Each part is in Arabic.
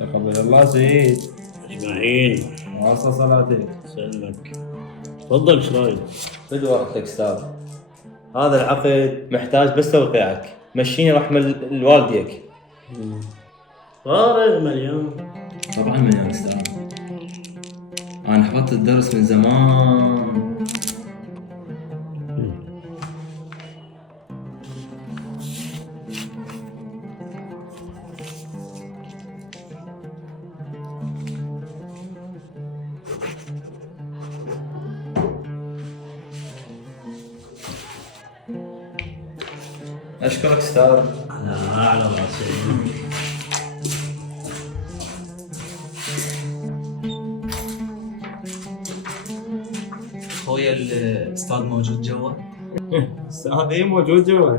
تقبل الله سيد. اجمعين. واصل صلاتك. سلمك. تفضل، ايش رايك؟ خذ وقتك استاذ. هذا العقد محتاج بس توقيعك. مشيني راح لوالديك. فارغ مليان. طبعا مليان استاذ. انا حفظت الدرس من زمان. اشكرك استاذ. انا على راسي. خويا الاستاذ موجود جوا؟ استاذ ايه موجود جوا.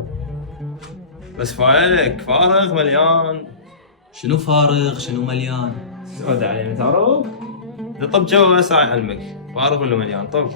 بس فايلك فارغ مليان. شنو فارغ شنو مليان؟ سود علي تعرف؟ طب جوا بس راح يعلمك فارغ ولا مليان. طب